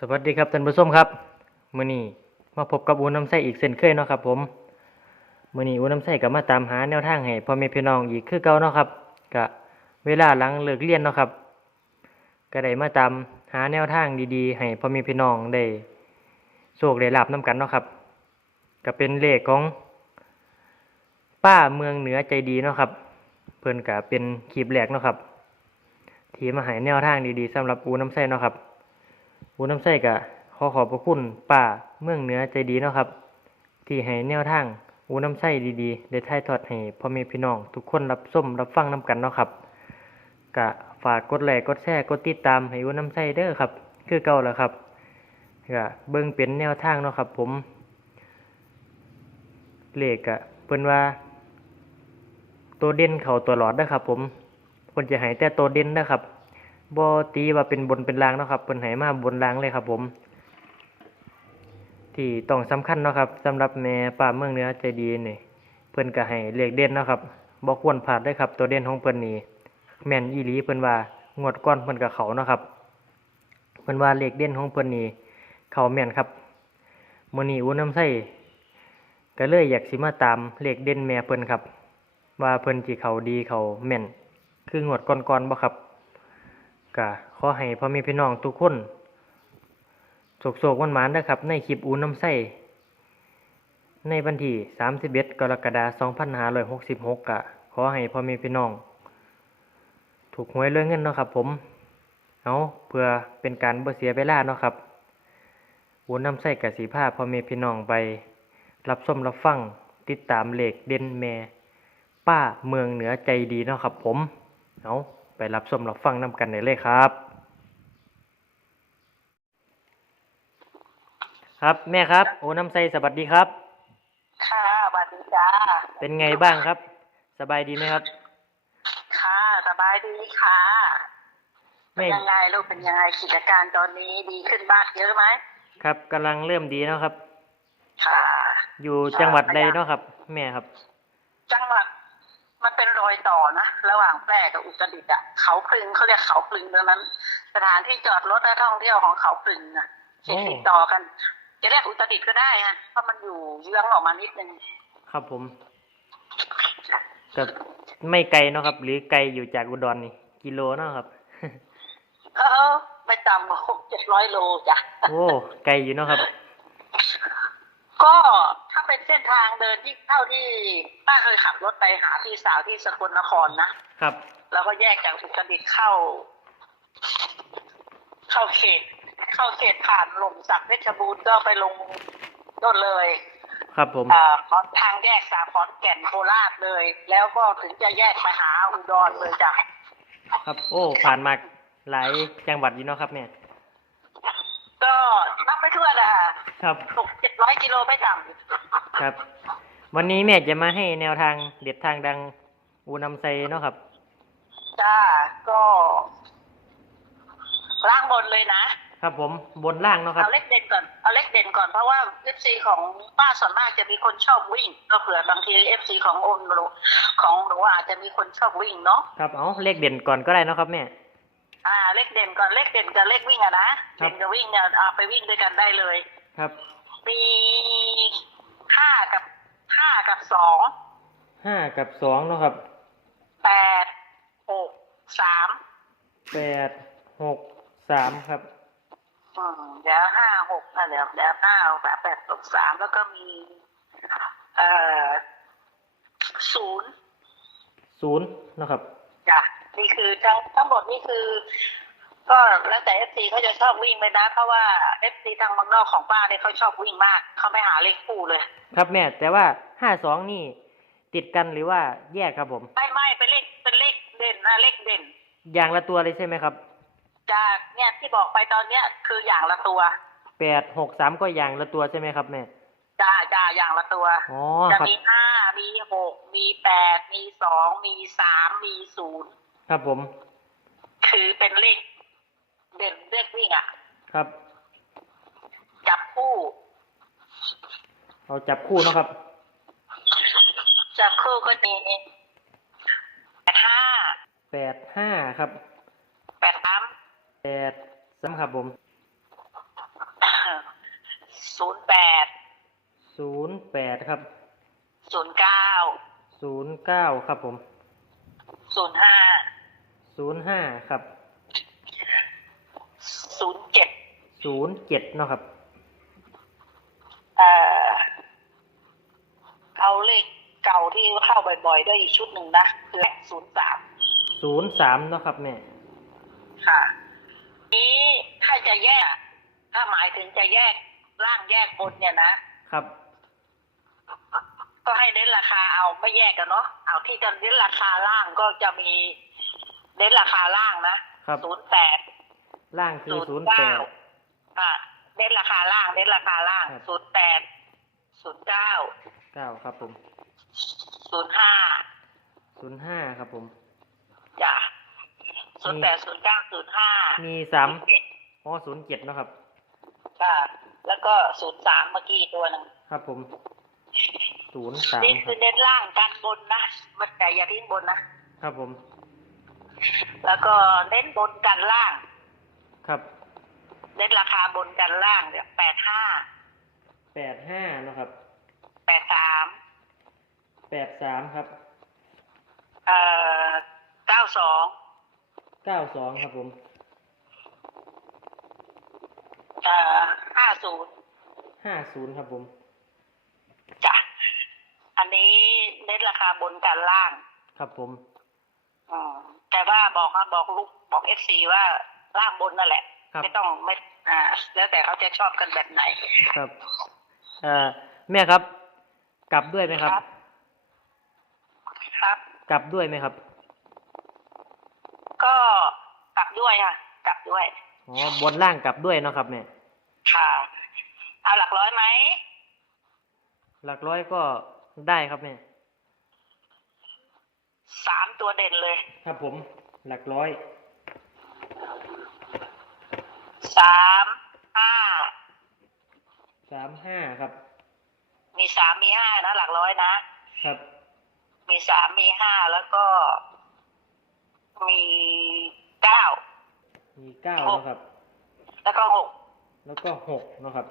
สวัสดีครับท่านผู้ชมครับมื้อนี้มาพบกับอูน้ำไส้อีกเช่นเคยเนาะครับ ผมมื้อนี้อูน้ำไส้ก็มาตามหาแนวทางให้พ่อแม่พี่น้องอีกคือเก่าเนาะครับก็เวลาหลังเลิกเรียนเนาะครับ ก็ได้มาตามหาแนวทางดีๆ ให้พ่อแม่พี่น้องได้โชคได้ลาบนํกันเนาะครับ ก็เป็นเลขของ ป้าเมืองเหนือใจดีเนาะครับ เพิ่นก็เป็นคลิปแรกเนาะครับ ที่มาให้แนวทางดีๆสำหรับอูน้ำไส้เนาะครับ อูน้ำไส้กะขอขอบพระคุณป้าเมืองเหนือใจดีเนาะครับ ที่ให้แนวทางอูน้ำไส้ดีๆ ได้ถ่ายทอดให้พ่อแม่พี่น้อง ทุกคนรับส้มรับฟังนํกันเนาะครับกะฝากกดไลค์กดแชร์กดติดตามให้อูน้ำไส้เด้อครับ คือเก่าแล้วครับกะเบิ่งเป็นแนวทางเนาะครับ ผมเลขกะเพิ่นว่า ตัวเด่นเขาตัวหลอดเด้อครับ ผมเพิ่นจะให้แต่ตัวเด่นเด้อครับ บอตีว่าเป็นบนเป็นล่างเนาะครับเปิ้นให้มาบนล่างเลยครับผม ที่ต้องสำคัญเนาะครับสำหรับแม่ป่าเมืองเหนือใจดีนี่เพิ่นก็ให้เลขเด่นเนาะครับบ่ควรพลาดเด้ครับ ตัวเด่นของเพิ่นนี่แม่นอีลีเพิ่นว่างวดก้อนเพิ่นก็เขาเนาะครับเพิ่นว่าเลขเด่นของเพิ่นนี่เขาแม่นครับมื้อนี้อุ้นน้ำไส้ก็เลยอยากสิมาตามเลขเด่นแม่เพิ่นครับ ว่าเพิ่นสิเขาดีเขาแม่นคืองวดก่อนๆบ่ครับ ก็ขอให้พ่อแม่พี่น้องทุกคนโศกโศกวันหมานนะครับ ในคลิปอูน้ำไส้ในวันที่31กรกฎาคม2566กะขอให้พ่อแม่พี่น้อง ถูกหวยเรื่องเงินเนาะครับผมเอาเพื่อเป็นการบ่เสียเวลาเนาะครับอูน้ำไส้กะสีผ้าพ่อแม่พี่น้องไป รับชมรับฟังติดตามเหลขเด่นแม่ ป้าเมืองเหนือใจดีเนาะครับผมเอา ไปรับชมรับฟังนำกันได้เลยครับ ครับแม่ครับ โอ้น้ำใสสวัสดีครับ ค่ะสวัสดีจ้าเป็นไงบ้างครับ สบายดีไหมครับ ค่ะสบายดีค่ะเป็แม่นยังไงลูกเป็นยังไงกิจการตอนนี้ดีขึ้นบ้างเยอะไหมครับกำลังเริ่มดีเนาะครับ ค่ะ อยู่จังหวัดใดเนาะครับ แม่ครับ จังหวัด มันเป็นรอยต่อนะระหว่างแพร่กับอุตรดิตถ์อะเขาพลึงเขาเรียกเขาพลึงดังนั้น สถานที่จอดรถและท่องเที่ยวของเขาพลึงอะเขตโอ้ติดต่อกันจะเรียกอุตรดิตถ์ก็ได้ฮะเพราะมันอยู่เยื้องออกมานิดนึงครับผมก็ไม่ไกลเนาะครับ หรือไกลอยู่จากอุดรนี่กิโลเนาะครับเออไม่ต่ำกว่าหกเจ็ดร้อยโลจ้ะโอ้ไกลอยู่เนาะครับ ก็ถ้าเป็นเส้นทางเดินที่เข้าที่ป้าเคยขับรถไปหาพี่สาวที่สกลนครนะครับ แล้วก็แยกจากอุตรดิตถ์เข้า เข้าเขต เข้าเขตผ่านหล่มสักเพชรบูรณ์ก็ไปลงโน่นเลย ครับผมเอ่อขอนทางแยกสาขอนแก่นโคราชเลย แล้วก็ถึงจะแยกไปหาอุดรเลยจ้ะครับ โอ้ผ่านมาหลายจังหวัดอยู่เนาะครับแม่ก็นับไปทั่วละครับหกเจ็ด ร้อยกิโลไม่ต่ำครับ วันนี้แม่จะมาให้แนวทางเด็ดทางดังอูนำไซเนาะครับ จ้า ก็ล่างบนเลยนะ ครับผมบนล่างเนาะครับ เอาเล็กเด่นก่อน เอาเล็กเด่นก่อน เพราะว่าเอฟซีของป้าส่วนมากจะมีคนชอบวิ่ง ก็เผื่อบางทีเอฟซีของโอนหนูของหนูอาจจะมีคนชอบวิ่งเนาะ ครับ เอาเลขเด่นก่อนก็ได้เนาะครับแม่อ่าเลขเด่นก่อนเลขเด่นกับเลขวิ่งอะนะครับเด่นกับวิ่งเนี่ยเอาไปวิ่งด้วยกันได้เลย ครับ มีห้ากับห้ากับสองห้ากับสองเนาะครับแปดหกสามแปดหกสามครับอืมเดี๋ยวห้าหกอะเดี๋ยวเดี๋ยวห้าแปดแปดหกสามแล้วก็มี เอ่อศูนย์ศูนย์เนาะครับ จ้ะนี่คือทั้งทั้งหมดนี่คือ ก็แล้วแต่เอฟซีเขาจะชอบวิ่งเลยนะ เพราะว่าเอฟซีทางเมืองนอกของป้าเนี่ยเขาชอบวิ่งมากเขาไม่หาเลขคู่เลย ครับแม่ แต่ว่าห้าสองนี่ ติดกันหรือว่าแยกครับผม ไม่ไม่เป็นเลขเป็นเลขเด่นนะเลขเด่น อย่างละตัวเลยใช่ไหมครับจากเนี่ยที่บอกไปตอนเนี้ยคืออย่างละตัวแปดหกสามก็อย่างละตัวใช่ไหมครับแม่จ้าจ้าอย่างละตัวอ๋อจะครับ มีห้ามีหกมีแปดมีสองมีสามมีศูนย์ครับผม คือเป็นเลข เด่นเลขวิ่งอะ ครับ จับคู่ เอาจับคู่เนาะครับ จับคู่ก็มีแปดห้าแปดห้าครับแปดสามแปดสามครับผมศูนย์แปดศูนย์แปดครับศูนย์เก้าศูนย์เก้าครับผมศูนย์ห้าศูนย์ห้าครับ ศูนย์เจ็ดศูนย์เจ็ดเนาะครับ เอ่อเอาเลขเก่าที่เข้าบ่อยๆด้วยอีกชุดหนึ่งนะคือศูนย์สามศูนย์สามเนาะครับแม่ ค่ะ นี้ถ้าจะแยก ถ้าหมายถึงจะแยกร่างแยกบนเนี่ยนะ ครับ ก็ให้เน้นราคาเอาไม่แยกกันเนาะเอาที่กันเน้นราคาล่างก็จะมีเน้นราคาล่างนะครับ ศูนย์แปด ล่างคือศูนย์แปดอ่าเน้นราคาล่างเน้นราคาล่างครับศูนย์แปดศูนย์เก้าเก้าครับผมศูนย์ห้าศูนย์ห้าครับผมจ้ะศูนย์แปดศูนย์เก้าศูนย์ห้ามีสามอ๋อศูนย์เจ็ดเนาะครับค่ะแล้วก็ศูนย์สามเมื่อกี้ตัวหนึ่งครับผมศูนย์สามนี่คคืรัอบเน้นล่างกันบนนะมันแต่อย่าทิ้งบนนะครับผม แล้วก็เน้นบนกันล่าง ครับเน้นราคาบนกันล่างเนี่ยแปดห้าแปดห้าเนาะครับแปดสามแปดสามครับเอ่อเก้าสองเก้าสองครับผมเอ่อห้าศูนย์ห้าศูนย์ครับผมจ้ะอันนี้เน้นราคาบนกันล่าง ครับผม อืมแต่ว่าบอกครับบอกลูกบอกเอฟซีว่า ล่างบนนั่นแหละ ครับ ไม่ต้องไม่อ่าแล้วแต่เขาจะชอบกันแบบไหน ครับเอ่อแม่ครับ กลับด้วยไหมครับ ครับ กลับด้วยไหมครับก็กลับด้วยค่ะกลับด้วย อ๋อบนล่างกลับด้วยเนาะครับแม่ค่ะ เอาหลักร้อยไหมหลักร้อยก็ได้ครับแม่สามตัวเด่นเลย ครับผมหลักร้อย สามห้าสามห้าครับ มีสามมีห้านะหลักร้อยนะครับ มีสามมีห้าแล้วก็ มีเก้ามีเก้าเนาะครับ แล้วก็หกแล้วก็หกเนาะครับ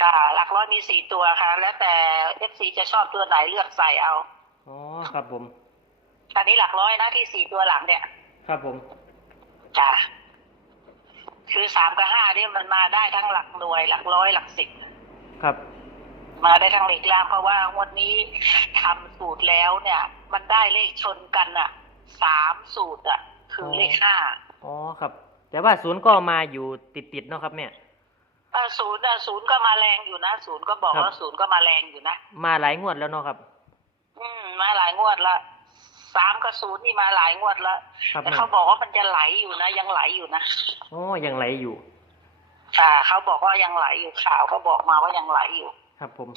ค่ะ หลักร้อยมีสี่ตัวค่ะ แล้วแต่เอฟซีจะชอบตัวไหนเลือกใส่เอาอ๋อครับผมอันนี้หลักร้อยนะที่สี่ตัวหลังเนี่ย ครับผมจ้ะ คือสามกับห้าเนี่ยมันมาได้ทั้งหลักหน่วย หลักร้อยหลักสิบครับ มาได้ทั้งหลีกล่างเพราะว่างวันนี้ทำสูตรแล้วเนี่ย มันได้เลขชนกันอะสามสูตรอะคือเลขห้าอ๋อครับ แต่ว่าศูนย์ก็มาอยู่ติดๆเนาะครับแม่เออศูนย์อะศูนย์ก็มาแรงอยู่นะศูนย์ก็บอกครับว่าศูนย์ก็มาแรงอยู่นะมาหลายงวดแล้วเนาะครับ อืมมาหลายงวดละ สามกับศูนย์นี่มาหลายงวดละครับแต่แม่เขาบอกว่ามันจะไหลอยู่นะ ยังไหลอยู่นะอ๋อยังไหลอยู่อ่าเขาบอกว่ายังไหลอยู่ข่าวเขาบอกมาว่ายังไหลอยู่ ครับผม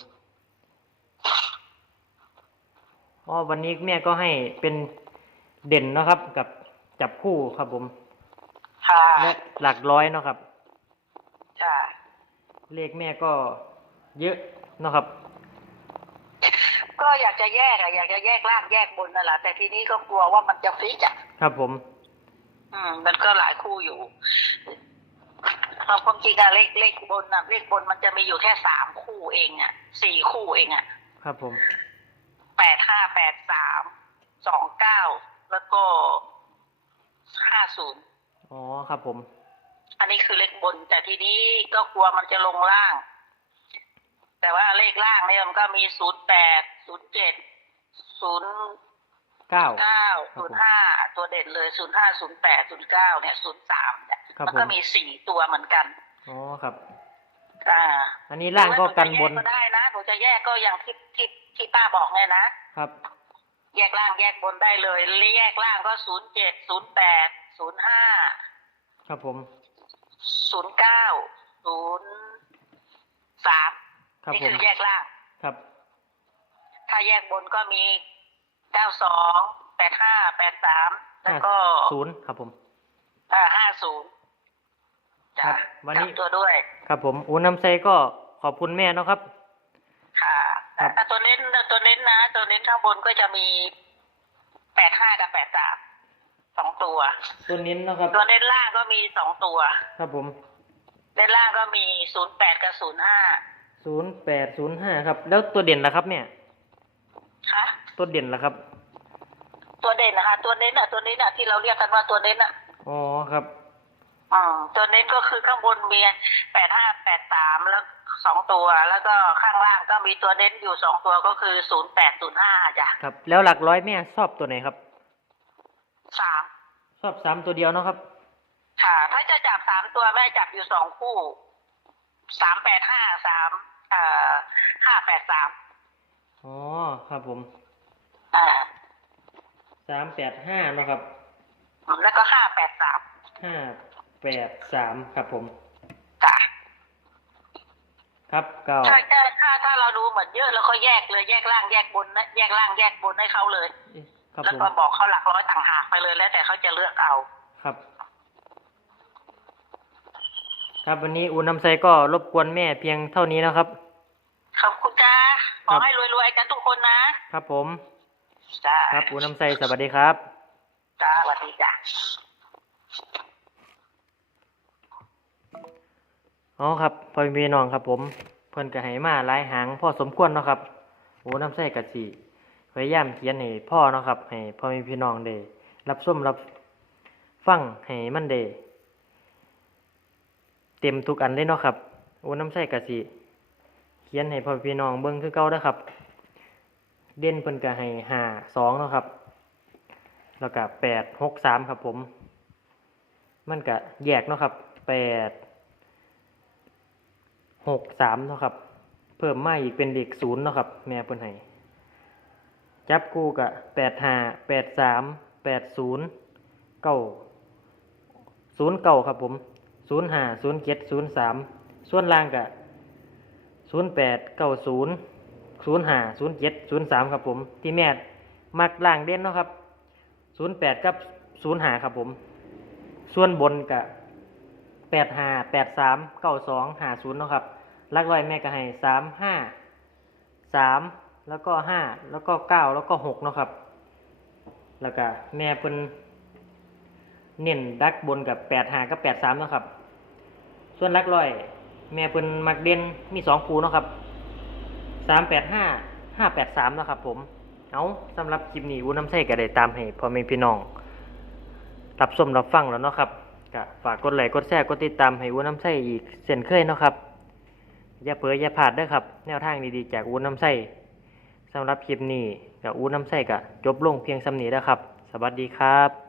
อ๋อวันนี้แม่ก็ให้เป็นเด่นเนาะครับ กับจับคู่ครับผม ค่ะและหลักร้อยเนาะครับ ค่ะ เลขแม่ก็เยอะเนาะครับก็อยาก จะแยกอะอยากจะแยกล่างแยกบนนั่นแหละแต่ทีนี้ก็กลัวว่ามันจะฟิกอะครับผม อืม มันก็หลายคู่อยู่เพราะความจริงอะเลขเลขบนอะเลขบนมันจะมีอยู่แค่สามคู่เองอะสี่คู่เองอะครับผมแปดห้าแปดสามสองเก้าแล้วก็ห้าศูนย์อ๋อครับผม อันนี้คือเลขบน แต่ทีนี้ก็กลัวมันจะลงล่าง แต่ว่าเลขล่างเนี่ยมันก็มีศูนย์แปดศูนย์เจ็ดศูนย์เก้าเก้าครับศูผมนย์ห้าตัวเด่นเลยศูนย์ห้าศูนย์แปดศูนย์เก้าเนี่ยศูนย์สามเนี่ยครับมันก็ผมมีสี่ตัวเหมือนกันอ๋อครับอ่าอันนี้ล่างก็กันบนหรือว่าหจะแยก็ได้นะหนูจะแยกก็อย่างที่ที่ที่ป้าบอกไงนะครับ แยกล่างแยกบนได้เลยแยกล่างก็ศูนย์เจ็ดศูนย์แปดศูนย์ห้าครับผมศูนย์เก้าศูนย์สาม ครับนี่ผม คือแยกล่าง ครับ ถ้าแยกบนก็มีเก้าสองแปดห้าแปดสามแล้วก็ศูนย์ครับผมอ่าห้าศูนย์ครัจ้ะบวันนี้จำตัวด้วย ครับผมอูน้ำไซก็ขอบคุณแม่เนาะครับ ค่ะครับ แต่ตัวเน้นตัวเน้นนะ ตัวเน้นข้างบนก็จะมีแปดห้ากับแปดสามสองตัว ตัวนิ้นเนาะครับ ตัวเน้นล่างก็มีสองตัว ครับผม เน้นล่างก็มีศูนย์แปดกับศูนย์ห้า ศูนย์แปดศูนย์ห้าครับ แล้วตัวเด่นล่ะครับเนี่ยค่ะตัวเด่นล่ะครับ ตัวเด่นนะคะ ตัวเน้นอะ ตัวเน้นอะที่เราเรียกกันว่าตัวเน้นอะอ๋อครับอืมตัวเน้นก็คือข้างบนมีแปดห้าแปดสามแล้วสองตัว แล้วก็ข้างล่างก็มีตัวเน้นอยู่สองตัวก็คือศูนย์แปดศูนย์ห้าจ้ะครับ แล้วหลักร้อยแม่ชอบตัวไหนครับ สามชอบสามตัวเดียวเนาะครับ ค่ะ ถ้าจะจับสามตัวแม่จับอยู่สองคู่สามแปดห้าสาม เอ่อห้าแปดสามอ๋อครับผมอ่าสามแปดห้าเนาะครับแล้วก็ห้าแปดสามห้าแปดสามครับผม จ้ะครับก็ถ้าถ้าถ้าถ้าเราดูเหมือนเยอะแล้วก็แยกเลยแยกล่างแยกบนนะแยกล่างแยกบนให้เขาเลย ครับแล้วผมก็บอกเขาหลักร้อยต่างหากไปเลยแล้วแต่เขาจะเลือกเอา ครับ ครับ วันนี้อูน้ำใสก็รบกวนแม่เพียงเท่านี้นะครับ ขอบคุณจ้าขอให้รวยๆกันทุกคนนะ ครับผมจ้าครับอูน้ำใสสวัสดีครับจ้าสวัสดีจ้าอ๋อครับพ่อพี่น้องครับ ผมเพิ่นก็ให้มาหลายหางพ่อสมควรเนาะครับโอ้น้ำใสกะสิพยายามเขียนให้พ่อเนาะครับให้พ่อแม่พี่น้องได้รับชมรับฟังให้มันได้ เต็มทุกอันเลยเนาะครับ โอ้น้ำใส่กะสิเขียนให้พ่อพี่น้องเบิ่งคือเก่าเด้อครับ เด่นเพิ่นก็ให้ห้าสองเนาะครับ แล้วก็แปดหกสามครับผม มันก็แยกเนาะครับแปดหกสามเนาะครับ เพิ่มมาอีกเป็นเด็กศูนย์เนาะครับ แม่เพิ่นให้จับกูกะแปดห้าแปดสามแปดศูนย์เก้าศูนย์เก้าครับผม ศูนย์ห้าศูนย์เจ็ดศูนย์สามส่วนล่างกะศูนย์แปดเก้าศูนย์ศูนย์ห้าศูนย์เจ็ดศูนย์สามครับผม ที่แม่มักล่างเด่นเนาะครับศูนย์แปดกับศูนย์ห้าครับผม ส่วนบนกะแปดห้าแปดสามเก้าสองห้าศูนย์เนาะครับลักร้อยแม่ก็ให้สามห้าสามแล้วก็ห้าแล้วก็เก้าแล้วก็หกเนาะครับ แล้วก็แม่เพิ่นเน้นดักบนกับแปดห้ากับแปดสามเนาะครับ ส่วนลักร้อย แม่เพิ่นมักเด่นมีสองคูเนาะครับสามแปดห้าห้าแปดสามนะครับผม เอาสำหรับคลิปนี้วุ้นน้ำใส่ก็ได้ตามให้พ่อแม่พี่น้อง รับชมรับฟังแล้วเนาะครับก็ฝากกดไลค์กดแชร์กดติดตามให้วุ้นน้ำใส่อีกเช่นเคยเนาะครับ อย่าเผลออย่าพลาดด้อครับ แนวทางดีๆ จากวุ้นน้ำใส่สำหรับคลิปนี้กับวุ้นน้ำใส่ก็จบลงเพียงสำนีแล้วครับ สวัสดีครับ